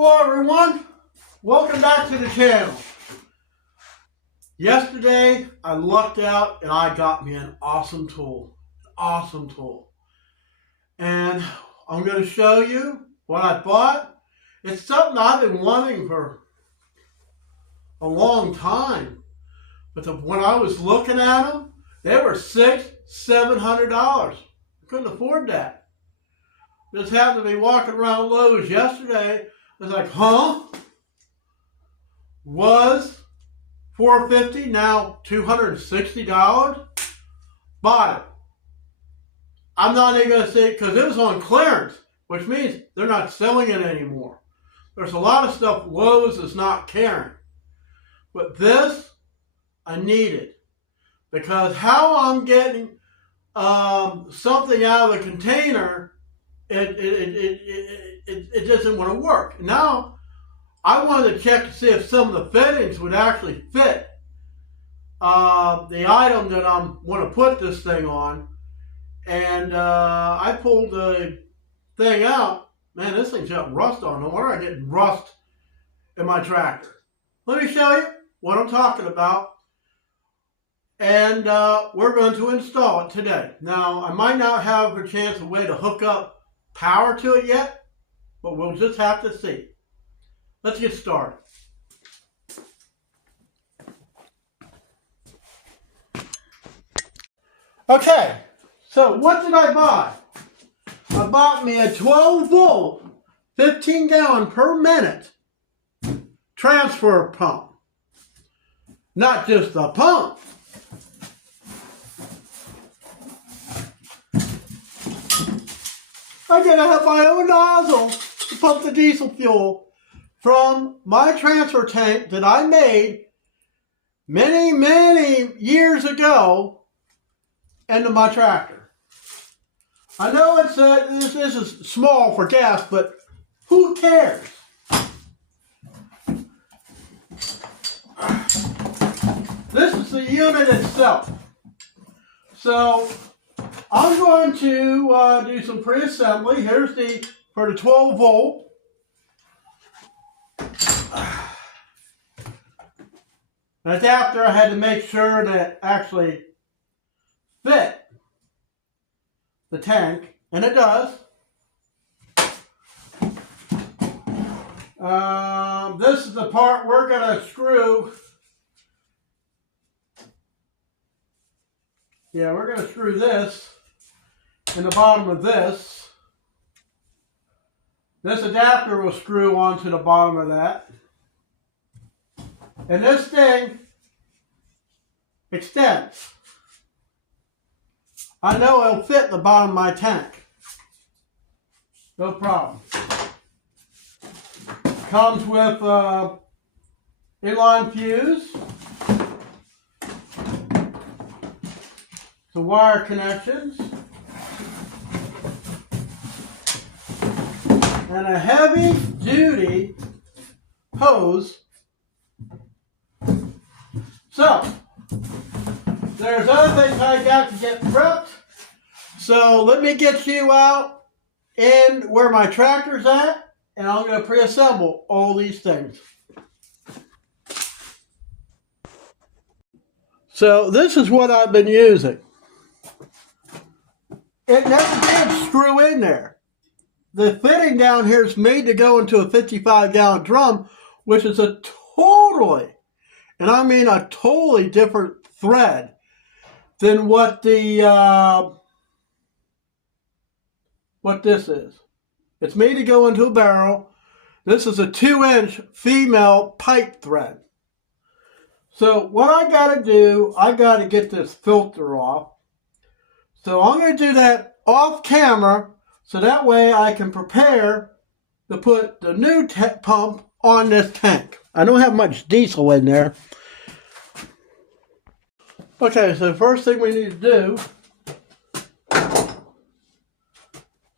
Hello everyone, welcome back to the channel. Yesterday I lucked out and I got me an awesome tool. And I'm going to show you what I bought. It's something I've been wanting for a long time. But when I was looking at them, they were $600-700. I couldn't afford that. Just happened to be walking around Lowe's yesterday. I was like, huh? Was $450, now $260? Bought it. I'm not even going to say it because it was on clearance, which means they're not selling it anymore. There's a lot of stuff Lowe's is not carrying. But this, I needed. Because how I'm getting something out of the container, it doesn't want to work. Now, I wanted to check to see if some of the fittings would actually fit the item that I want to put this thing on. And I pulled the thing out. Man, this thing's got rust on it. No wonder I get rust in my tractor. Let me show you what I'm talking about. And we're going to install it today. Now, I might not have a chance, a way to hook up power to it yet, but we'll just have to see. Let's get started. Okay, so what did I buy? I bought me a 12 volt, 15 gallon per minute transfer pump. Not just the pump. I'm going to have my own nozzle to pump the diesel fuel from my transfer tank that I made many years ago into my tractor. I know it's this is small for gas, but who cares? This is the unit itself. So I'm going to do some pre-assembly. Here's for the 12 volt. An adapter I had to make sure that it actually fit the tank, and it does. This is the part we're going to screw. Yeah, we're going to screw this in the bottom of this. This adapter will screw onto the bottom of that. And this thing extends. I know it'll fit the bottom of my tank. No problem. Comes with inline fuse. The wire connections, and a heavy duty hose. So there's other things I got to get prepped. So let me get you out in where my tractor's at, and I'm going to pre-assemble all these things. So this is what I've been using. It never did screw in there. The fitting down here is made to go into a 55 gallon drum, which is a totally, and I mean a totally different thread than what what this is. It's made to go into a barrel. This is a 2-inch female pipe thread. So what I got to do, I got to get this filter off. So I'm going to do that off camera so that way I can prepare to put the new pump on this tank. I don't have much diesel in there. Okay, so the first thing we need to do is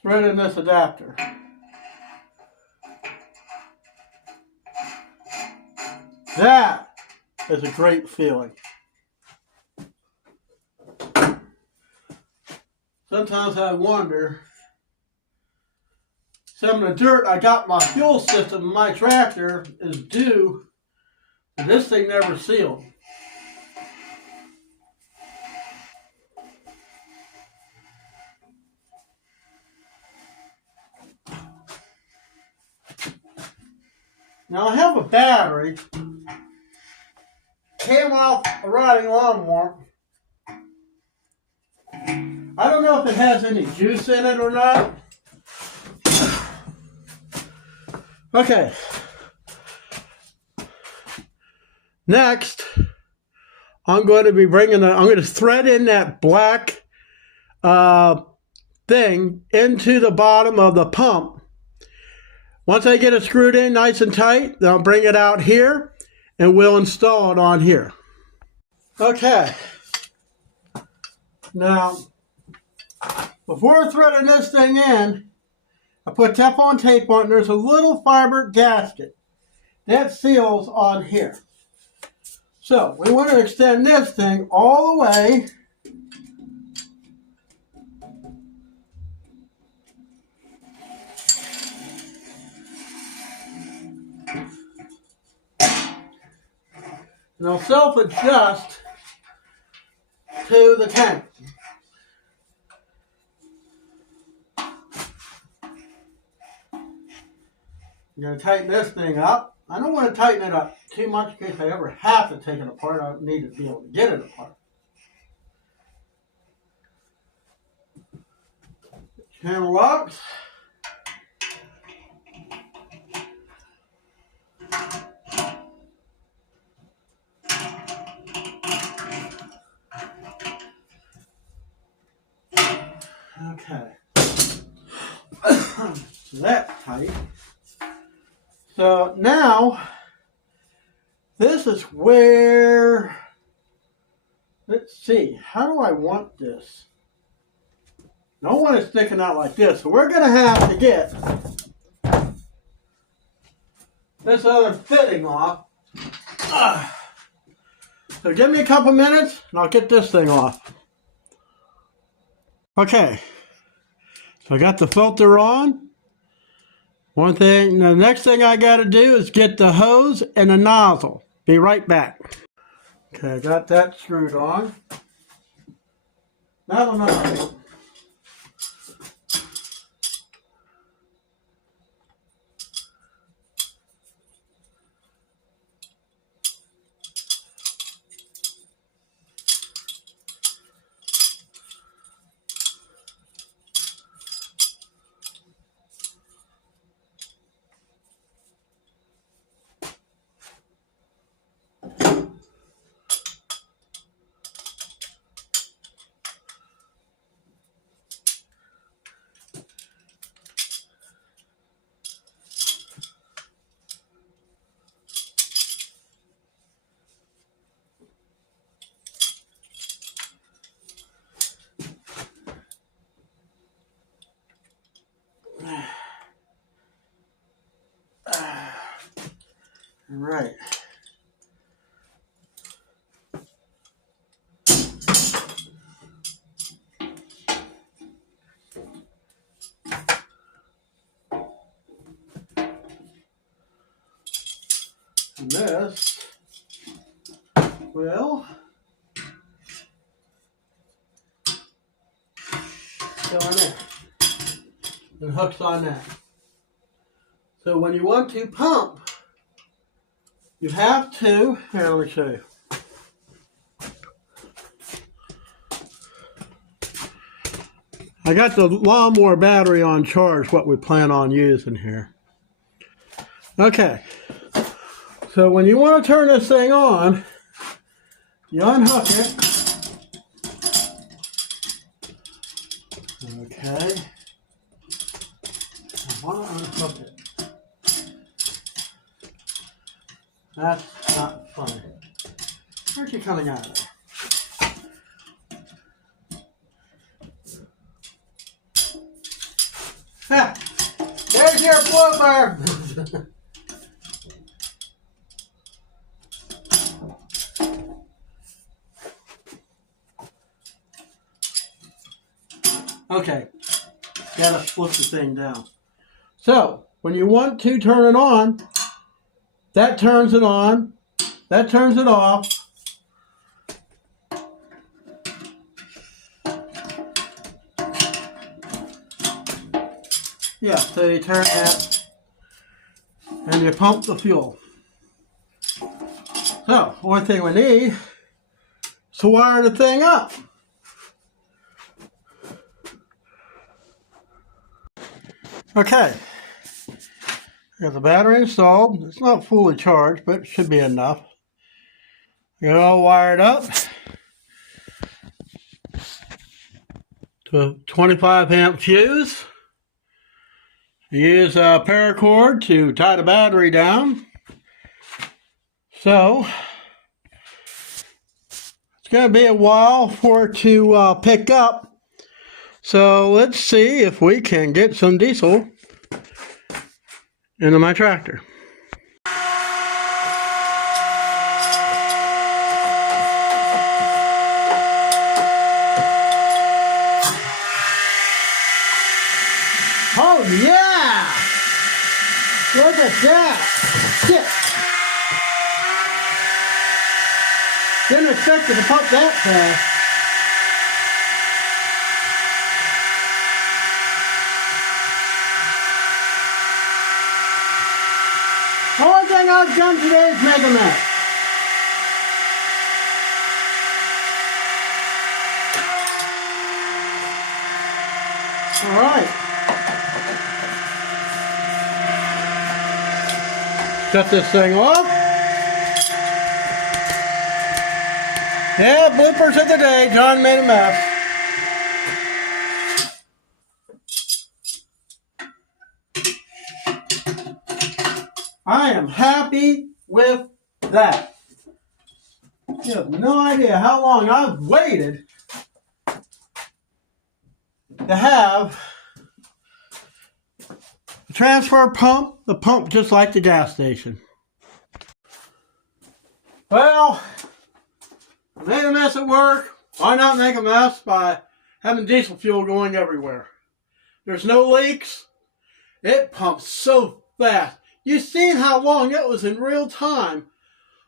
thread in this adapter. That is a great feeling. Sometimes I wonder, some of the dirt I got my fuel system in my tractor is due, and this thing never sealed. Now I have a battery, came off a riding lawnmower. I don't know if it has any juice in it or not. Okay. Next, I'm going to be I'm going to thread in that black thing into the bottom of the pump. Once I get it screwed in nice and tight, then I'll bring it out here and we'll install it on here. Okay. Now, before threading this thing in, I put Teflon tape on it. There's a little fiber gasket that seals on here. So we want to extend this thing all the way and I'll self-adjust to the tank. I'm going to tighten this thing up. I don't want to tighten it up too much in case I ever have to take it apart. I need to be able to get it apart. Channel locks. Okay. So that's tight. So now, this is where, let's see, how do I want this? I don't want it sticking out like this. So we're going to have to get this other fitting off. So give me a couple minutes and I'll get this thing off. Okay, so I got the filter on. The next thing I got to do is get the hose and the nozzle. Be right back. Okay, I got that screwed on. Now the nozzle. All right. And this will go on there and hooks on that. So when you want to pump, you have to, here, let me show you. I got the lawnmower battery on charge, what we plan on using here. Okay, so when you want to turn this thing on, you unhook it. Okay, I want to unhook it. That's not funny. Where's she coming out of there? Ha! There's your blooper! Okay, gotta flip the thing down. So, when you want to turn it on, that turns it on, that turns it off. Yeah, so you turn that and you pump the fuel. So, one thing we need is to wire the thing up. Okay, got the battery installed. It's not fully charged, but it should be enough. Got it all wired up to a 25 amp fuse. Use a paracord to tie the battery down. So, it's going to be a while for it to pick up. So, let's see if we can get some diesel into my tractor. Oh yeah! Look at that! Shit! Didn't expect it to pump that fast. The only thing I've done today is make a mess. Alright. Shut this thing off. Yeah, bloopers of the day. John made a mess. I am happy with that. You have no idea how long I've waited to have a transfer pump, the pump just like the gas station. Well, I made a mess at work. Why not make a mess by having diesel fuel going everywhere? There's no leaks. It pumps so fast. You've seen how long it was in real time.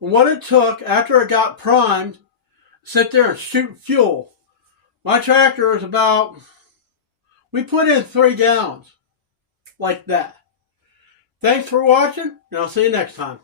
And what it took after it got primed, sit there and shoot fuel. My tractor is about, we put in 3 gallons. Like that. Thanks for watching, and I'll see you next time.